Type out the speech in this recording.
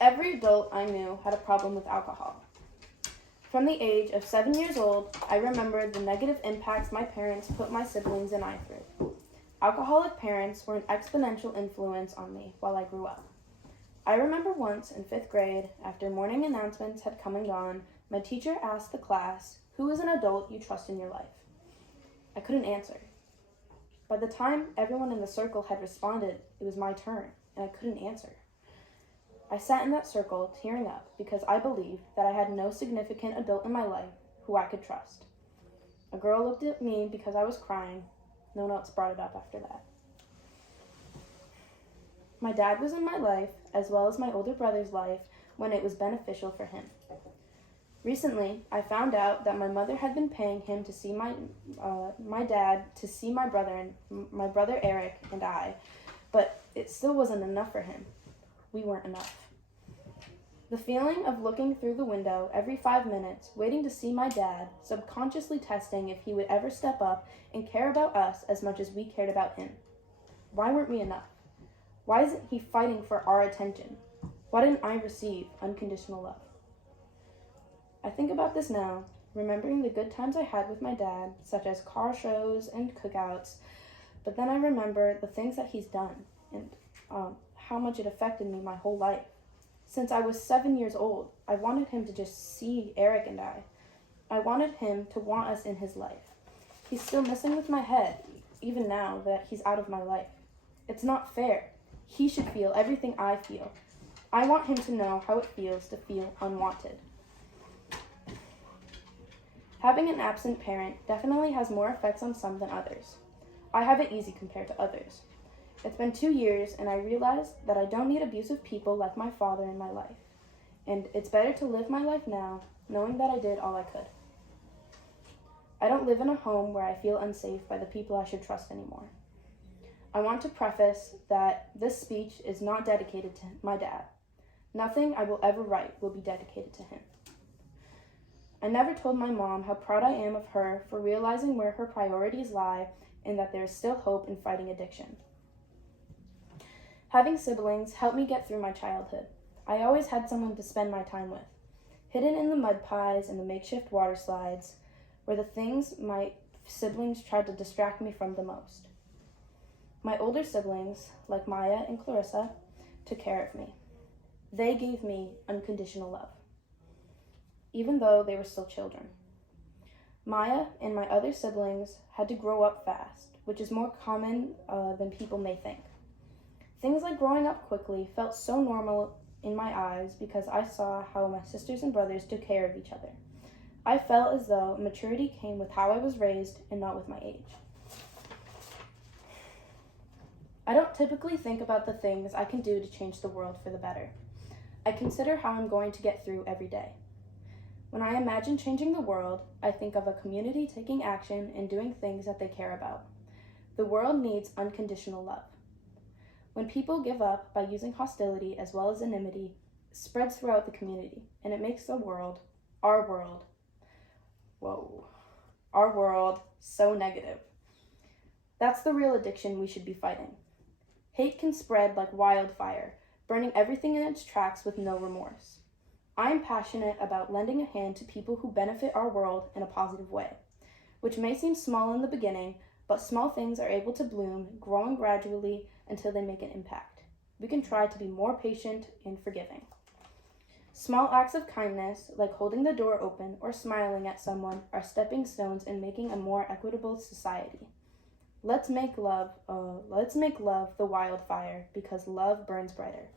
Every adult I knew had a problem with alcohol. From the age of 7 years old, I remembered the negative impacts my parents put my siblings and I through. Alcoholic parents were an exponential influence on me while I grew up. I remember once in 5th grade, after morning announcements had come and gone, my teacher asked the class, "Who is an adult you trust in your life?" I couldn't answer. By the time everyone in the circle had responded, it was my turn, and I couldn't answer. I sat in that circle, tearing up, because I believed that I had no significant adult in my life who I could trust. A girl looked at me because I was crying. No one else brought it up after that. My dad was in my life, as well as my older brother's life, when it was beneficial for him. Recently, I found out that my mother had been paying him to see my dad to see my brother Eric and I, but it still wasn't enough for him. We weren't enough. The feeling of looking through the window every 5 minutes, waiting to see my dad, subconsciously testing if he would ever step up and care about us as much as we cared about him. Why weren't we enough? Why isn't he fighting for our attention? Why didn't I receive unconditional love? I think about this now, remembering the good times I had with my dad, such as car shows and cookouts, but then I remember the things that he's done and how much it affected me my whole life. Since I was 7 years old, I wanted him to just see Eric and I. I wanted him to want us in his life. He's still messing with my head, even now that he's out of my life. It's not fair. He should feel everything I feel. I want him to know how it feels to feel unwanted. Having an absent parent definitely has more effects on some than others. I have it easy compared to others. It's been 2 years and I realized that I don't need abusive people like my father in my life. And it's better to live my life now, knowing that I did all I could. I don't live in a home where I feel unsafe by the people I should trust anymore. I want to preface that this speech is not dedicated to my dad. Nothing I will ever write will be dedicated to him. I never told my mom how proud I am of her for realizing where her priorities lie and that there is still hope in fighting addiction. Having siblings helped me get through my childhood. I always had someone to spend my time with. Hidden in the mud pies and the makeshift water slides were the things my siblings tried to distract me from the most. My older siblings, like Maya and Clarissa, took care of me. They gave me unconditional love, even though they were still children. Maya and my other siblings had to grow up fast, which is more common than people may think. Things like growing up quickly felt so normal in my eyes because I saw how my sisters and brothers took care of each other. I felt as though maturity came with how I was raised and not with my age. I don't typically think about the things I can do to change the world for the better. I consider how I'm going to get through every day. When I imagine changing the world, I think of a community taking action and doing things that they care about. The world needs unconditional love. When people give up by using hostility as well as enmity, it spreads throughout the community, and it makes the world, our world, so negative. That's the real addiction we should be fighting. Hate can spread like wildfire, burning everything in its tracks with no remorse. I am passionate about lending a hand to people who benefit our world in a positive way, which may seem small in the beginning, but small things are able to bloom, growing gradually until they make an impact. We can try to be more patient and forgiving. Small acts of kindness, like holding the door open or smiling at someone, are stepping stones in making a more equitable society. Let's make love the wildfire, because love burns brighter.